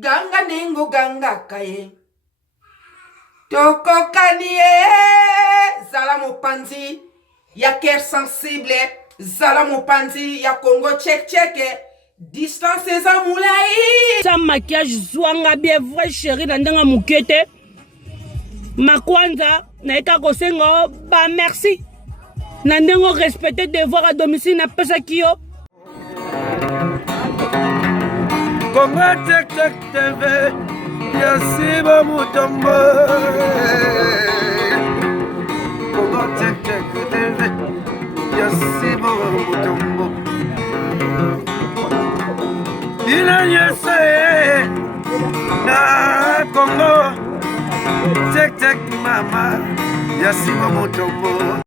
Ganga ningo ganga kaye. Toko kanie. Zala mopanzi. Ya Cœur Sensible. Zala mopanzi. Ya Congo check. Distance za moulai. Sa maquillage zwanga bien vrai chérie nandanga mukete. Makwanza na eka kosengo ba merci. Nandengo respecter devoir à domicile na pesa kiyo. Congo Check TV. Yasiba Mutombo. Congo Check TV. Yasiba Mutombo. Ina yese na Congo Check mama Yasiba Mutombo.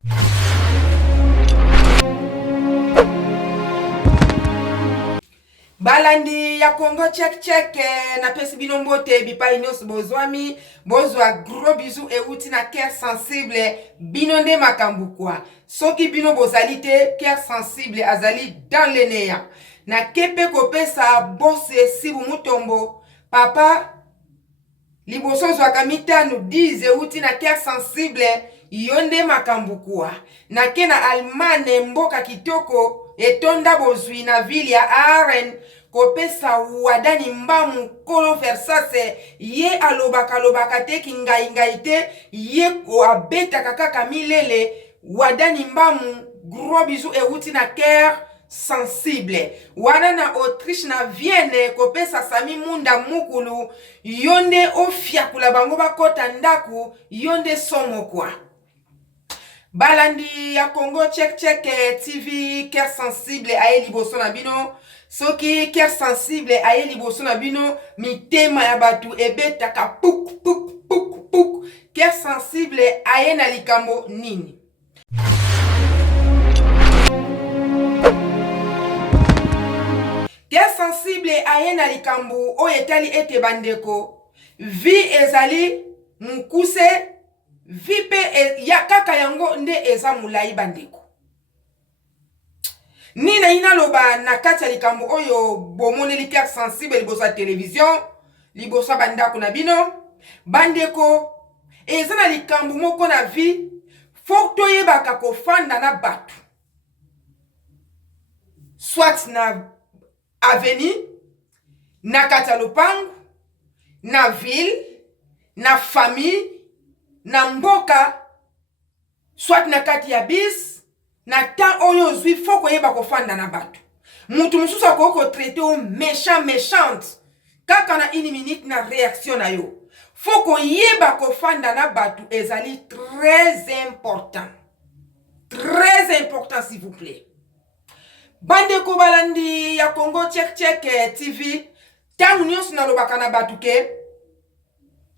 Balandi ya Congo check na pesi binombote bipai nyos bozwami bozwa gros bisous et outi na Cœur Sensible binonde makambukwa soki bino bozalite Cœur Sensible azali dans le néant na kepe kopesa bosse Sibu Mutombo papa liboso zwaka mitano 10 outi na Cœur Sensible yonde makambukwa na kena Almane mboka kitoko etonda bozwi na ville ya Aren kopesa wadani mbamu kolo versase ye alobaka teki ngai te ye ko abeta kaka milele wadani mbamu gros bisous euti na Cœur Sensible wana na Autriche na Vienne kopesa Sami Munda mukulu yonde ofiakula bango bakota ndaku yonde somo kwa balandi ya Congo check TV Cœur Sensible aye liboso na bino soki Cœur Sensible aye liboso na bino mitema ya batu ebetaka puk Cœur Sensible aye na likambo nini Cœur Sensible aye na likambo oyetali ete bandeko vi ezali mukuse vipe ya kaka yango nde eza mulai bandeko nina inaloba na kati ya likambo oyo bomoneli Cœur Sensible liboso ya television liboso bandako na bino bandeko eza na likambo moko na vi fok toyebaka kofanda na batu soit na aveni na kati ya lopango na ville na famille na mboka soit na kati ya bis na ta oyo zwi foko yeba kofanda na batu mutu mususu akoko traité o méchante kaka na 1 minute na réaction na yo foko yeba kofanda na batu ezali très important s'il vous plaît bandeko balandi ya Congo check TV tangu nyonso na lobaka na batu ke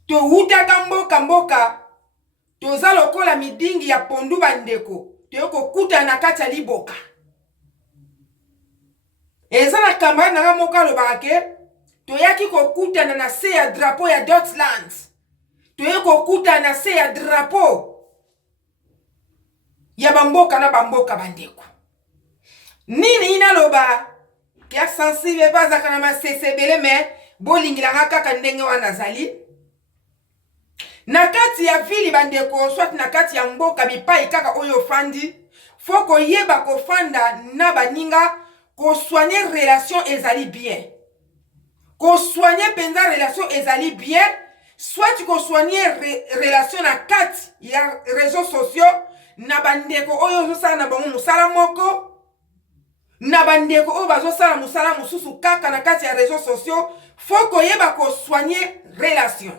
to utaka mboka toza lokola midingi ya pondu bandeko toyoko kuta na kati ya liboka eza na kamba na moka lobaka ke toyaki kokutana na se ya drapeau ya Deutschland toyoko kuta na se ya drapeau ya bamboka na bamboka bandeko nini inaloba Cœur Sensible bazaka na masesebele me bolingilanga kaka ndenge wana zali na kati ya vili bandeko soit na kati ya mboka bipai kaka oyo fandi foko yeba kofanda na baninga ko soigner relation ezali bien ko soigner penza relation ezali bien soit ko soigner relation na kati ya réseaux sociaux na bandeko oyo zosala na bango musala moko na bandeko oyo bazosala musala mususu kaka na kati ya réseaux sociaux foko yeba ko soigner relation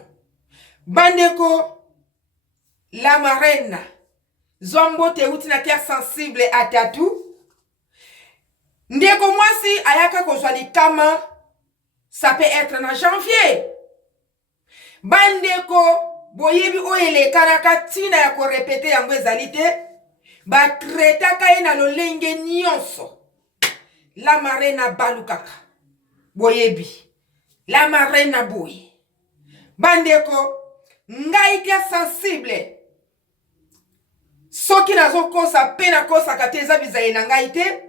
bandeko la marraine zombo teuti na Cœur Sensible atatu ndeko mwasi ayaka kozwa likama ça peut être na janvier bandeko boyebi oyeleka na katina ya korepete yango ezali te batretaka ye na lolenge nyonso la marraine balukaka boyebi la marraine boye bandeko ngai Cœur Sensible soki nazokosa pe nakosaka te eza bizaye na ngai te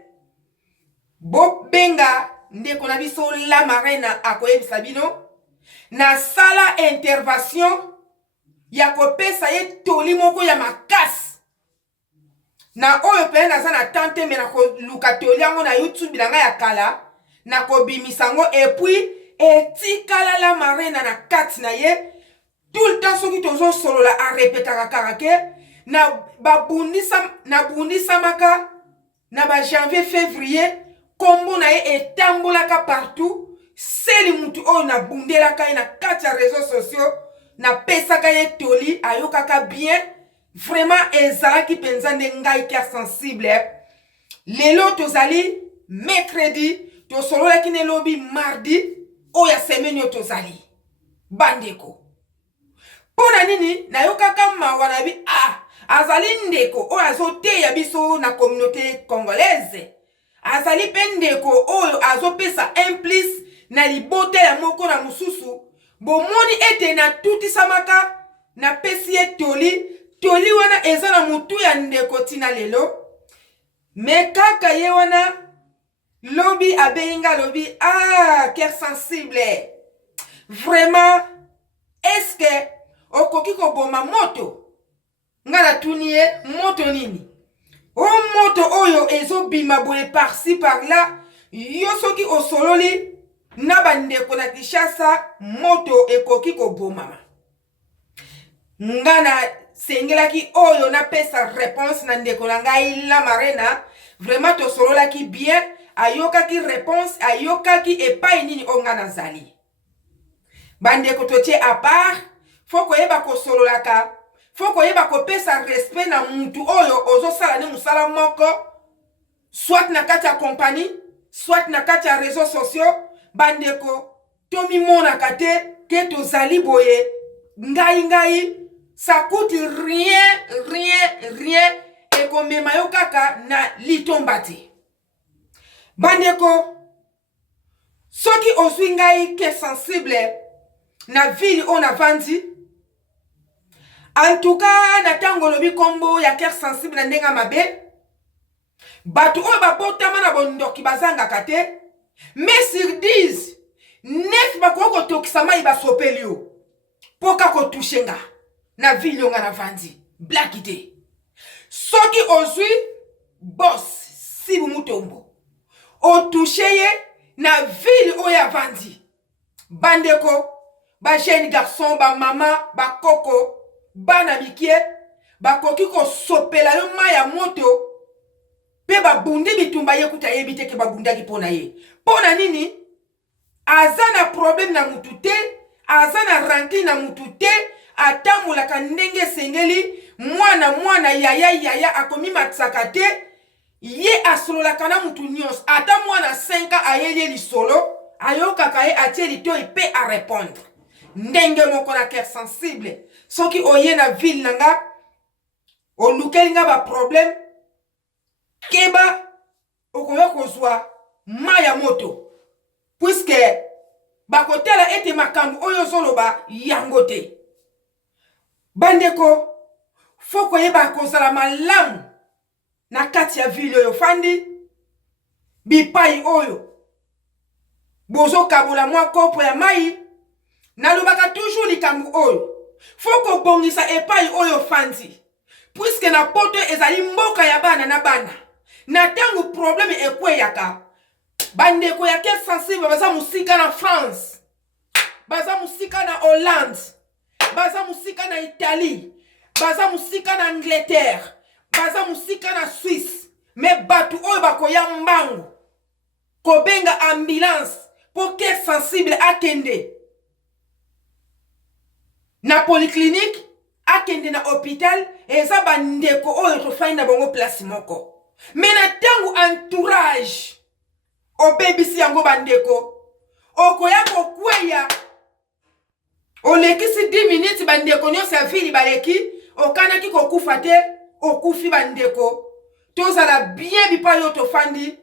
bo benga ndeko na biso la marraine akoyebisa bino na sala intervention ya kopesa ye toli moko ya makasi na oyo pe naza na tante me na koluka toli yango na YouTube na ngai ya kala na kobimisa ngo epuis etikala la marina na kati na ye tout le temps soki tozosolola arepetaka kaka ke na bundisamaka na ba janvier février kombo na ye etambolaka partout seli mutu oyo na bundelaka ye na kati ya réseaux sociaux na pesaka ye toli ayokaka bien vraiment ezalaki penza nde ngai kia sensible lelo tozali mercredi tosololaki ne lobi mardi oyo ya semaine oyo tozali bandeko pona nini nayokaka mawa na bi azali ndeko oyo azoteya biso na communauté congolaise azali pe ndeko oyo azopesa implice na libota ya moko na mususu bomoni ete na tutisamaka na pesi ye toli wana eza na mutu ya ndeko tina lelo me kaka ye wana lobi abeyinga lobi cœur sensible vraiment est-ce que okoki koboma moto nga natuni ye moto nini o moto oyo ezobima boye par-ci par-là yo soki osololi na bandeko na Kinshasa moto ekoki kobomama nga na sengelaki oyo na pesa réponse na ndeko na ngai la marena vraiment tosololaki bien ayokaki réponse ayokaki epai nini onga nazali bandeko totie à part faut koyeba kosololaka faut koyeba kopesa respect na mutu oyo ozosala ne musala moko soit na kati ya compagnie soit na kati ya réseaux sociaux bandeko tomi monaka te ke tozali boye ngai ça coûte rien et komema yo kaka na litomba te bandeko soki ozwi ngai ke sensible na ville on avandi en tout cas na tango lobi kombo ya cœur sensible na ndenga mabe batu oyo babotama na bondoki bazangaka te mais sur 10 9 bakoko tokisa mai basopeli yo poka ko touchenga na ville yo nga na vandi black te soki ozwi boss sibu mutombo o touche ye na ville oyo avandi bandeko ba jeune garçon ba mama ba koko bana mikie bakoki ko sopela yo mai ya moto pe babundi bitumba ye kuta yebi te ke babundaki pona ye pona nini aza na problème na mutu te aza na ranki na mutu te atamulaka ndenge sengeli mwana yaya akomi matsaka te ye asololaka na mutu nyonso ata mwana 5 ayeli lisolo ayokaka ye atie lito ipe a répondre ndenge moko na cœur sensible soki oye na ville nanga olukeli nga ba problème keba okoya kozwa maya moto puisque bakotela ete makambo oyo zoloba yango te bandeko foko yeba kozala malamu na kati ya ville oyo fandi bipai oyo bozo kabola mwa kopo ya mai nalobaka toujours likambo oyo foko bongisa epai oyo fandi puisque na poto ezali mboka ya bana na bana na tango problème ekweyaka bandeko ya cœur sensible baza musika na France baza musika na Hollande baza musika na Italie baza musika na Angleterre baza musika na Suisse me batu oyo bakoya mbangu kobenga ambulance po cœur sensible akende na polyclinique akende na hôpital eza bandeko oyo tofai na bongo place moko mais na tango entourage obebisi yango bandeko okoya kokweya olekisi 10 minutes bandeko nyonso ya vili baleki okanaki kokufa te okufi bandeko tozala bien bipai oyo tofandi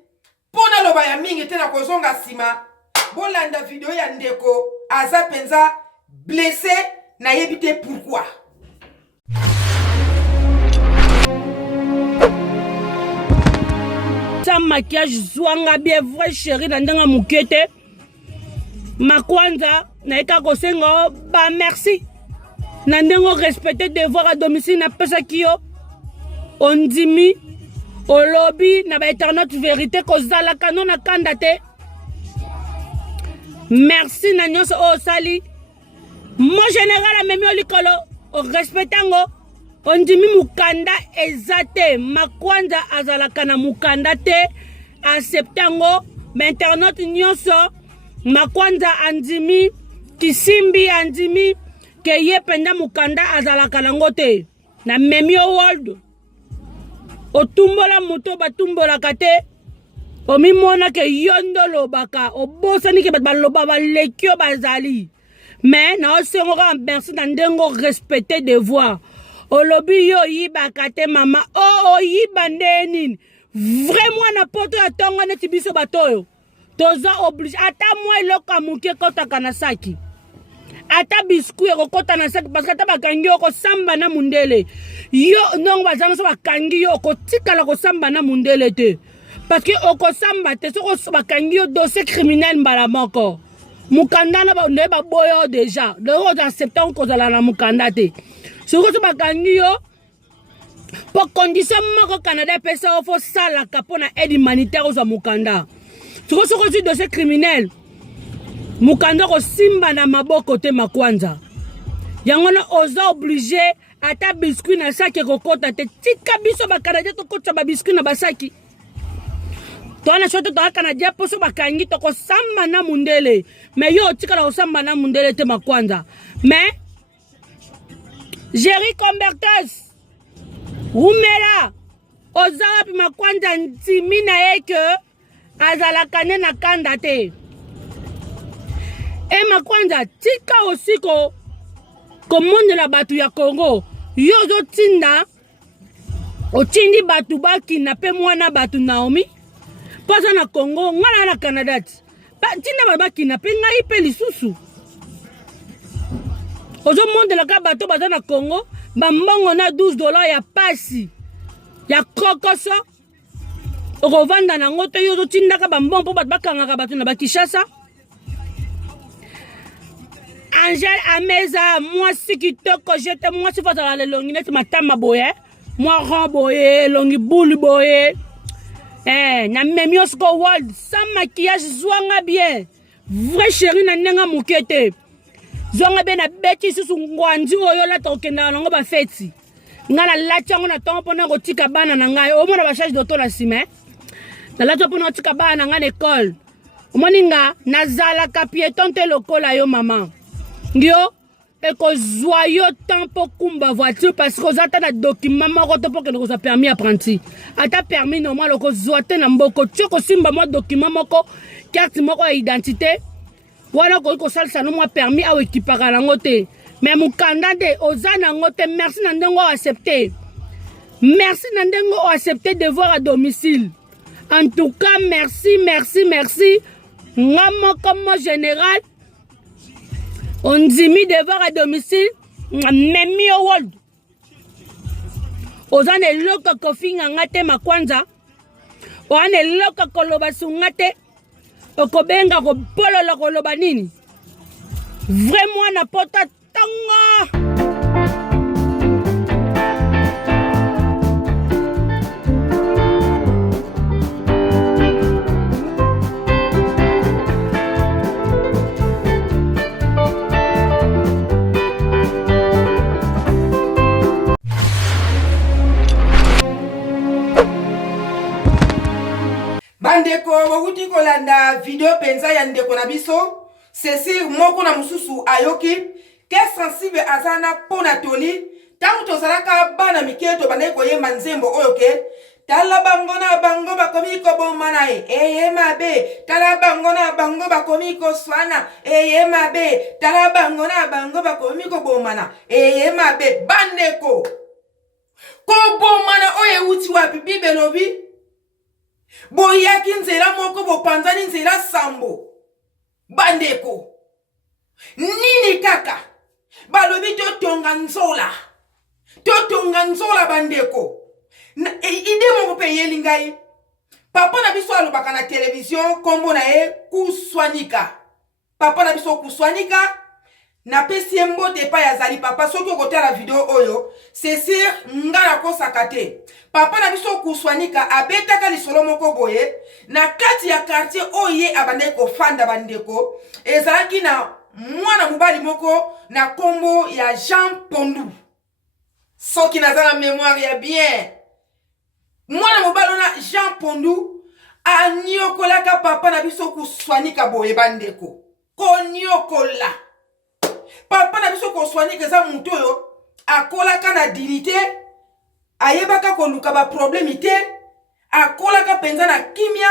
mpona loba ya mingi te na kozonga nsima bolanda video ya ndeko aza penza blessé nayebi te pourquoi sa maquillage zwanga bien vrai chérie na ndanga mukete makwanza naika kosenga ba merci na ndengo respecter devoir à domicile na pesa kiyo ondimi olobi na ba internaute vérité kozala kano na kanda te merci na nyonso o sali mo général amemi olikolo o respectango ondimi mukanda ezate makwanza azalaka na mukanda te acceptango ma internaute nyonso makwanza andimi kisimbi andimi ke ye penda mukanda azalaka nango te na memi o world otumbola moto batumbolaka te omimona ke yondo lobaka obosani ke baloba balekio bazali mais na osengo ka merci na ndengo respecter devoir olobi yo yibaka te mama o yiba ndenini vraiment na poto ya tonga neti biso batoyo toza oblige ata mwa eloko amuke kotaka na saki ata biskuit ekokota na saki parce que ata bakangi yo kosamba na mundele yo ndongo bazana so bakangi yo kotikala kosamba na mundele te parce que okosamba te soko bakangi yo dossier criminel mbala moko mukanda na nde baboyo déjà lero acceptant kozala na mukanda te soko so bakangi yo po condition moko Canada pesa ofo sala kapona aide humanitaire oza mukanda soko si dossier criminel mukanda ko simba na maboko te makwanza yango na oza obligé ata biscuit na saki kokota te tika biso ba Canada to kota ba biscuit na basaki to na shoto to Canada poso bakangi to ko samba na mundele mais yo tika na samba na mundele te makwanza mais Jerry Converters Umela oza wapi makwanza ntimi na eke azalaka ne na kanda te e makwanza tika osiko komondela batu ya Congo yo zotinda otindi batu baki na pe mwana batu Naomi poza na Congo ngana na Canada tinda baki na pe ngai pe lisusu ozo mondela ka batu baza na Congo bambongo na $12 ya pasi ya kokoso okovanda na ngoto yo zotindaka bambongo po bato bakangaka bato na bakishasa Angel Ameza mwasi kitoko jete mwasi fazala lelongi neti matama boye mwa ron boye longi boule boye na memi osko world sans maquillage zwanga bien vrai chéri na nenga mukete zwanga bien na beti susu ngwanzi oyo la tokenda nango ba feti ngala lachango na tongo pona kotika bana na ngai omona ba charge d'auto na sima na lato pona kotika bana na ngai école omoninga nazala ka piéton te lokola yo mama ngio eko joyeux tempo kumba voiture parce que ozata na document moko to pour que nous a permis apprenti ata permis normal loko zoate na mboko tiko simba mo document moko carte moko ya identité wana ko salsa no mo permis a équipaka nango te mais mukanda de ozana ngote merci na ndengo accepter merci na ndengo accepter devoir à domicile en tout cas merci ngamo comme général on dit devoir à domicile memi au world ozane loka kofinga ngate makwanza wane loka koloba sungate okobenga ko polola koloba nini vraiment na pota tanga bandeko wakuti kolanda video penza ya ndeko na biso Cécile moko na mususu ayoki ke sensible azana pona toli tangu tozalaka bana miketo bandeko koyemba nzembo oyoke tala bango na bango bakomi kobomana eye mabe tala bango na bango bakomi koswana eye mabe tala bango na bango bakomi kobomana eye mabe bandeko kobomana oye uti wapi bibelobi boyaki nzela moko bopanzani nzela sambo bandeko nini kaka balobi totonga nzola bandeko ide moko pe yeli ngai papa na biso alobaka na television kombo na ye kuswanika papa na biso kuswanika na pesi mbote pa ya zali papa soki okotala video oyo c'est sûr ngala ko sakate papa na biso kuswanika abetaka lisolo moko boye na kati ya quartier oye abande ko fanda bandeko ezalaki na mwana mobali moko na kombo ya Jean Pondu soki nazana mémoire ya bien mwana mobali na Jean Pondu aniokolaka papa na biso kuswanika boye bandeko koniokola papa na biso koswanika za mutu oyo akolaka na dignité ayebaka koluka ba problème te akolaka penza na kimia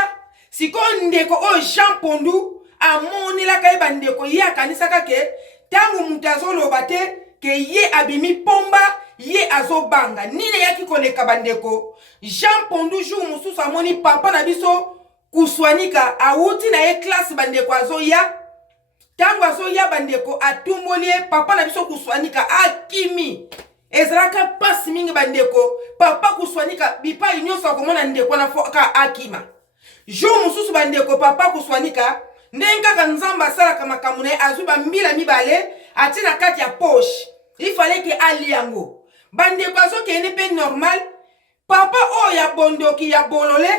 sikoyo ndeko oyo Jean Pondu amonelaka ye bandeko ye akanisaka ke tango mutu azoloba te ke ye abimi pomba ye azobanga nini yaki koleka bandeko Jean Pondu jour mosusu amoni papa na biso kuswanika awuti na ye classe bandeko azoya tango azoya bandeko atumbolie papa na biso kuswanika akimi ezalaka pasi mingi bandeko papa kuswanika bipa nyonso akomona ndeko na foka akima jour mosusu bandeko papa kuswanika ndenge kaka nzambe asalaka makambo na ye azwi bambila mibale atie na kati ya poche il fallait que ali yango bandeko azokende mpe normal papa oyo ya bondoki ya bolole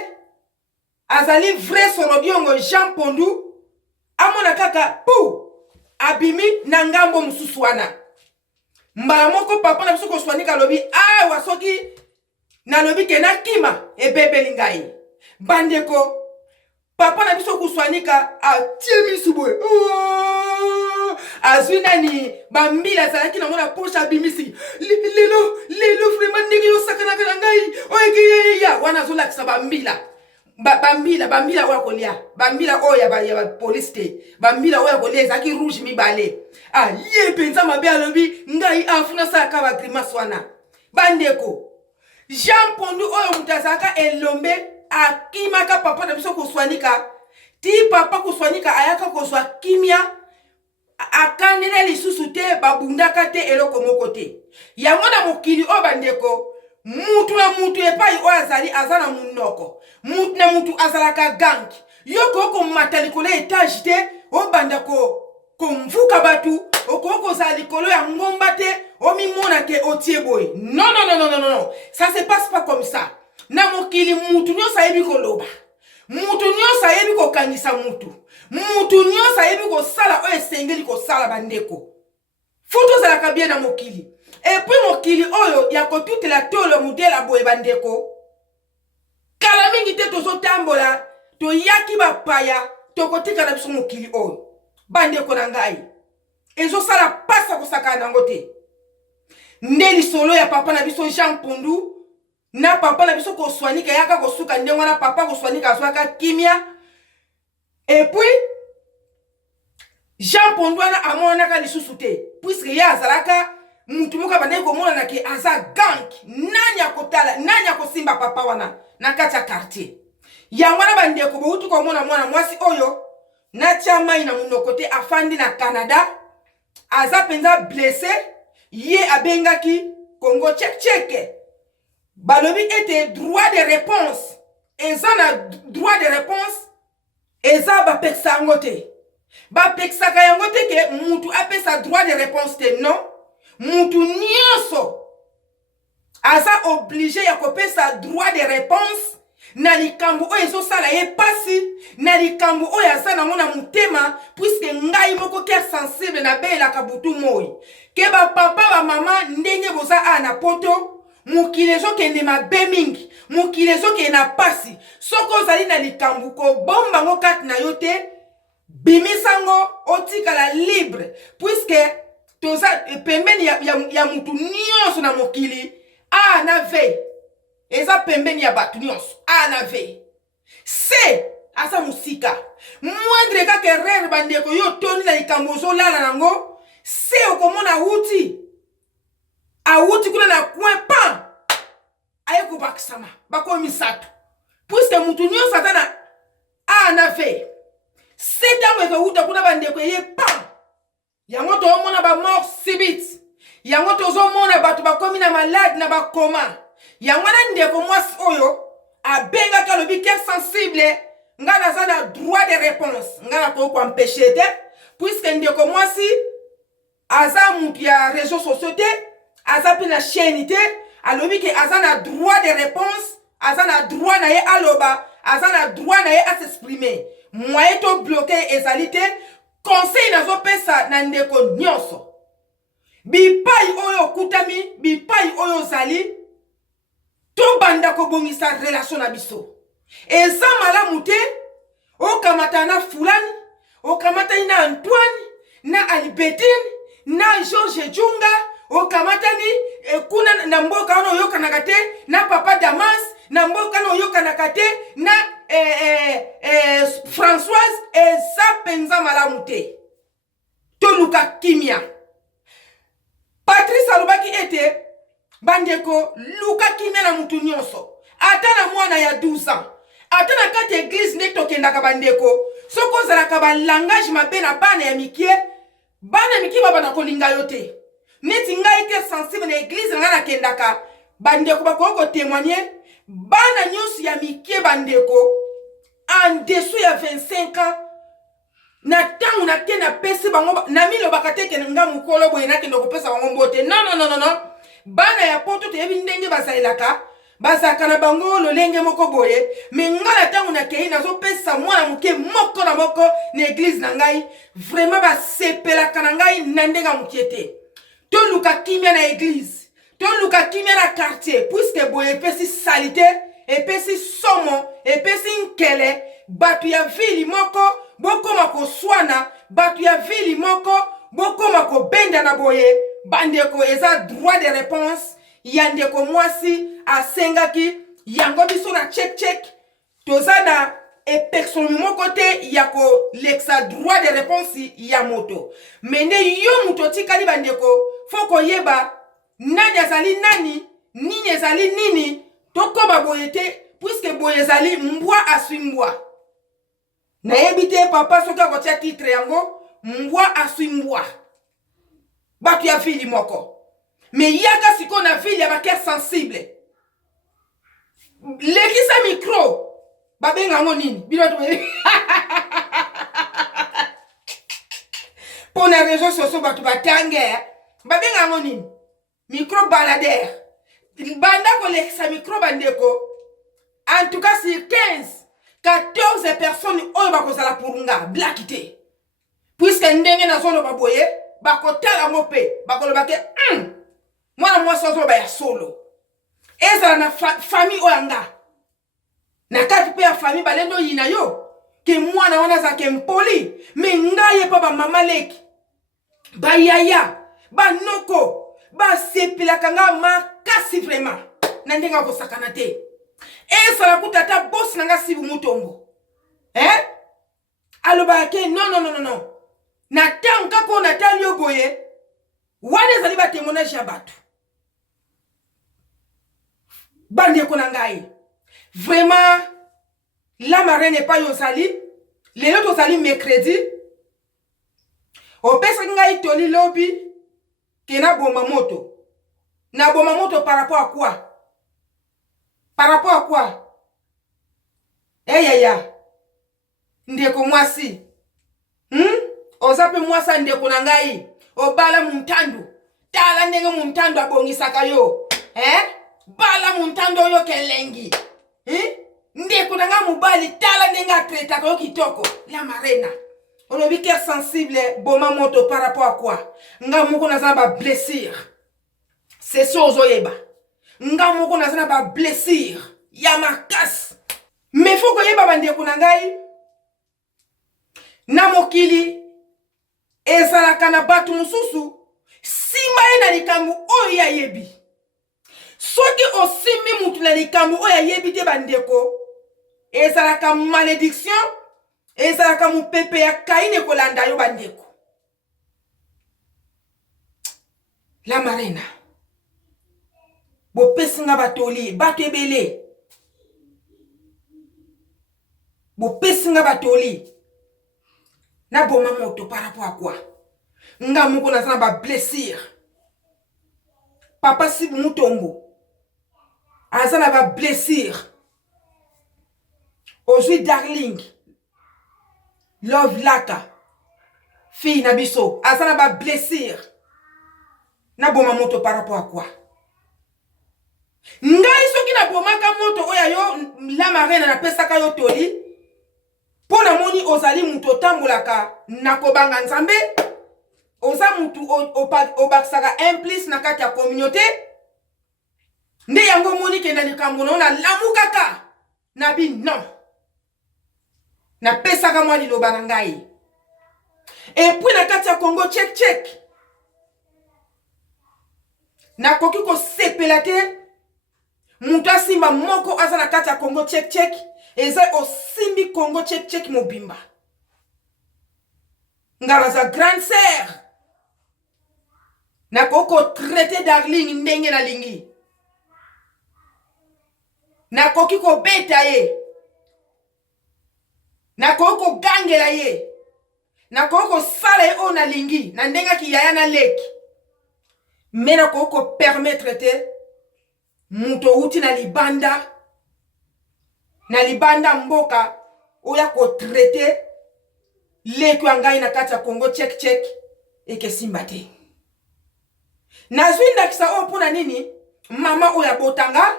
azali vrai solobiongo Jean Pondu amona kaka pu abimi na ngambo mosusu wana mbala moko papa na biso koswanika lobi awa soki nalobi ke nakima ebebeli ngai bandeko papa na biso kuswanika atie misu boye azwi nani bambila azalaki nango na poche abimisi lelo vraiment ndenge yosakanaka na ngai oyekeya wana azolakisa bambila oyo akolia bambila oyo ya bapolisi te bambila oyo akolia ezalaki rouge mibale ye mpenza mabe alobi ngai afuna salaka bagrimace wana bandeko Jean Pondu oyo mutu azalaka elombe akimaka papa na biso kuswanika ti papa kuswanika ayaka kozwa kimia akanela lisusu te babundaka te eloko moko te yango na mokili oyo bandeko mutu na mutu epai oyo azali aza na munoko mutu na mutu azalaka gangi yoko okomata likolo ya etage te obanda komvuka batu okozala likolo ya ngomba te omimona ke otie boye non ça se passe pas comme ça na mokili mutu nyonso ayebi koloba mutu nyonso ayebi kokangisa mutu nyonso ayebi kosala oyo esengeli kosala bandeko futu ozalaka bien na mokili epuis mokili oyo ya kotutela tolo mudela boye bandeko kala mingi te tozotambola toyaki bapaya tokotika na biso mokili oyo bandeko na ngai ezosala pasa kosakana nango te nde lisolo ya papa na biso Jean Pondu na papa na biso koswanika yaka kosuka ndengo na papa koswanika azwaka kimia et puis Jean Pondu wana amonaka lisusu te puisque ya azalaka mutu moko bande komona na ke aza gang nani akotala nani akosimba papa wana na kati ya quartier yango na bande ko boutu komona mwana mwasi oyo na chamai na munoko te afandi na Canada aza penza blessé ye abengaki Congo cheke balobi ete droit de réponse eza na droit de réponse eza bapekisa yango te bapekisaka yango te ke mutu apesa droit de réponse te non mutu nyonso aza obligé ya kopesa droit de réponse na likambo oyo ezosala ye pasi na likambo oyo aza nango na motema puisque ngai moko ke sensible na belaka butu moi ke bapapa bamama ndenge boza a na poto mokili ezokende mabe mingi mokili ezokende na pasi soko ozali na likambo kobomba ngo kati na yo te bimisango otikala libre puisque toza pembeni ya mutu nyonso na mokili a na ve eza pembeni ya batu nyonso a na ve se asa musika moindre kaka erreur bandeko yo toni na likambo ozolala nango se okomona awuti kuna na coin pan aye kobakisama bakomi misato puisque mutu nyonso aza na a na ve se tango ekouta kuna bandeko eye pan yango tozomona bamort subite yango tozomona bato bakomi na malade na bakoma yango na ndeko mwasi oyo abengaki alobi ke sensible nga naza na droit de réponse nga na kokoempêche te puisque ndeko mwasi aza mutu ya réseaux sociaux te, aza pe na chaîne te, alobi ke aza na droit de réponse, aza na droit na ye aloba, aza na droit na ye à s'exprimer. Moyen to bloqué ezali te, conseil nazo pesa na ndeko nyonso. Bipai oyo kutami, bipai oyo zali, to banda ko bongisa relation na biso. Eza malamu te, o kamata na fulani, o kamata na Antoine, na Albertine, na George Junga, o kamata ni kuna na mboka ono yoka nakate, na Papa Damas, na mboka ono yoka nakate, na Françoise, eza penza malamu te. To luka kimia. Patrice alobaki ete bandeko luka kimia na mutu nyonso. Ata na mwana ya 12 ans. Ata na kati église ne tokendaka bandeko. Soko zalaka ba langage mabe na bana ya mikie. Bana mikie baba na kolinga yote. Neti ngai te sensible na église nga na kendaka. Bandeko bakoko témoigner. Bana nyonso ya mikie bandeko. En dessous ya 25 ans. Na tangu na ke na pesi bango na milo bakate ke nga mukolo boye na kendo kopesa bango mbote. Non. Bana ya poto te yebi ndenge basailaka. Bazaka na bango lolenge moko boye. Me ngala tangu na kei nazo pesa mwana muke moko na moko na église na ngai. Vraiment ba sepelaka na ngai na ndenga mukiete. To luka kimia na église. To luka kimia na quartier. Puisque boye pesi salite. Epesi somo. Epesi nkele. Batu ya vili moko. Boko mako swana, batu ya vili moko, boko mako benda na boye, bandeko eza droit de réponse, yandeko mwasi, asengaki, yango biso na check, tozana personne moko te, yako lexa droit de réponse ya moto. Mende yo muto tikali bandeko, foko yeba, nani azali nani, nini azali nini, toko ba boye te, puisque boye zali mbwa asui mbwa. Na ebite papa soka kotia titre yango mbwa asui mbwa. Batu ya vili moko. Me yaka siko na vili ya baker sensible. Lekisa micro. Babenga ngo nini? Bilo to. Pona réseaux sociaux batu batange. Babenga ngo nini? Micro baladeur. Banda ko lekisa micro bandeko. En tout cas sur 14 personnes oyo bakozala purunga blakite. Puisque ndenge na zolo baboye, bakotala ngope, bakoloba ke mwana mwasi ozo ba ya solo. Ezala na famille oyanga. Na kati pe ya famille balendo yina yo, ke mwana wana za ke mpoli, me ngaye pa ba mama leki. Ba yaya, ba noko, ba sepila kanga makasi vraiment. Na ndenga ko sakana te. Et ça la coûte à ta boss nanga sibu mutombo. Aloba ke non. Na tanka ko na talio boye. Wane zali ba témoignage ya batu. Bande ko nangai. Vraiment la marraine n'est pas yo sali. Les autres sali mercredi. O pesa ngai toli lobby ke na boma moto. Na boma moto par rapport à quoi? Par rapport à quoi? Yaya. Ndeko mwasi. Ozape mwasa ndeko nangai. Obala muntandu. Tala ndenge muntandu abongisaka yo. Bala muntandu yo kelengi. Ndeko nanga mubali. Tala ndenge atretaka yo kitoko. La marena. Olobi cœur sensible. Boma moto par rapport à quoi? Nga moko nazana ba blessure. C'est ça ozoyeba. Nga moko nazana ba blessure ya makasi. Me foko yeba bandeko na ngai na mokili ezalaka na batu mususu sima ye na likambo oyo ya yebi. Soki osimi mutu na likambo oyo ya yebi te bandeko ezalaka malédiction, ezalaka mupepe ya kaine kolanda yo bandeko. La marena bo pesinga batoli, batu ebele. Bo pesinga batoli. Na boma moto par rapport à quoi? Nga moko nazana ba blessure. Papa sibu mutombo. Azana ba blessure. Ozui darling. Love laka. fille na biso azana ba blessure na boma moto par rapport à quoi? Ngai soki na bomaka moto oya yo la marraine na pesaka yo toli pona moni ozali muto tambolaka na kobanga nzambe oza mutu obakisaka implice na kati ya communauté nde yango moni kenda likambo na lamukaka na non na pesaka mwa liloba na ngai. Et puis na kati ya Congo check na koki ko sepela te mutu asimba moko aza na kati ya Congo check eza osimbi Congo check mobimba ngala za grande sœur na koko traité darling ndenge na lingi na koki ko beta ye na koko gangela ye na koko sala ye o na lingi na ndenga ki yaya na leki mais na koko permettre te muto uti na libanda mboka oya ko traité leki ngai na kati ya Congo check eke simba te nazwinda kisa o pona nini mama oya botanga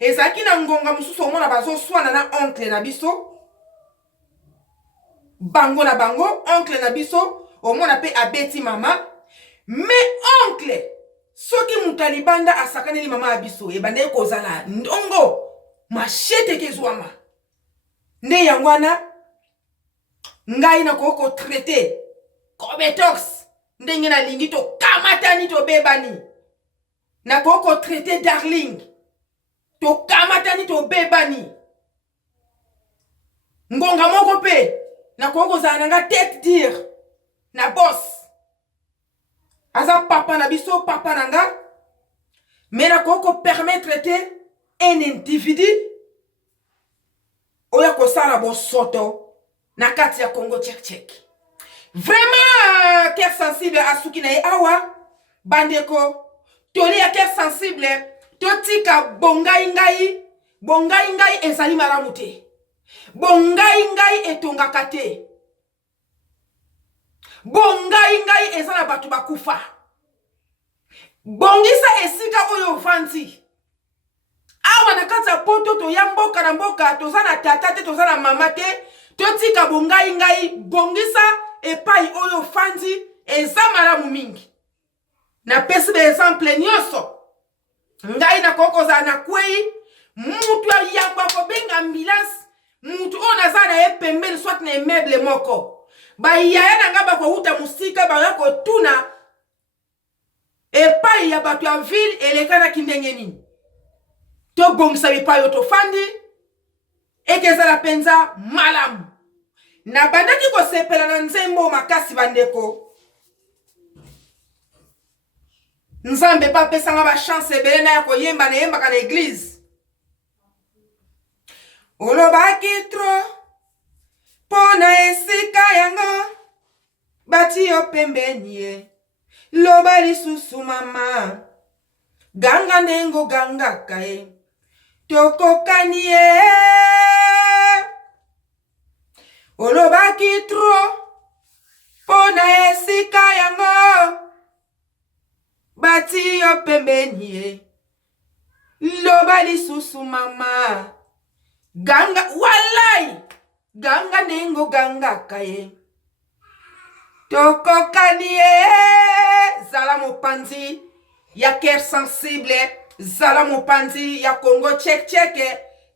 ezaki na ngonga mususu omona bazo swana na oncle na biso bango na bango oncle na biso omona pe abeti mama mais oncle soki mutalibanda asakaneli mama abiso ebande kozala ndongo machete kezwama nde yangwana ngai na koko traité kobetox ndenge na lingi to kamatani to bebani na koko traité darling to kamatani to bebani ngonga moko pe na koko za nanga tête dire na boss aza papa na biso papa nanga mais na koko permettre te un individu oya ko sala bo soto na kati ya Congo check vraiment cœur sensible asuki na awa bandeko toli ya cœur sensible totika bongai ngai ezali malamu te bongai etongaka te bongai ezala batu bakufa bongisa esika oyo vanti awa na kati ya poto to ya mboka na mboka toza na tata te toza na mama te totika bongai bongisa epai oyo vanti eza malamu mingi na pesi be exemple nyonso ngai na kokoza na kwei mutu ya yamba ko benga ambulance mutu ona za na ye pembeni soit na meuble moko ba yaya na ngaba ko uta musika ba ya ko tuna epai ya batu ya ville elekana kindenge nini to bongisa epai yo to fandi ekezala penza malamu na bandaki ko sepela na nzembo makasi bandeko nzambe pa pesanga ba chance ebele na ya koyemba na yembaka na église olobaki tro pona esika yango bati yo pembeni ye loba lisusu mama ganga ndengo gangaka ye tokokani ye olobaki tro pona esika yango bati yo pembeni ye loba lisusu mama ganga walai ganga nengo gangaka ye tokokani ye zala mopanzi ya cœur sensible zala mopanzi ya Congo check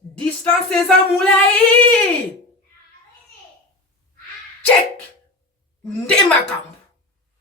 distance eza mulai check nde makambo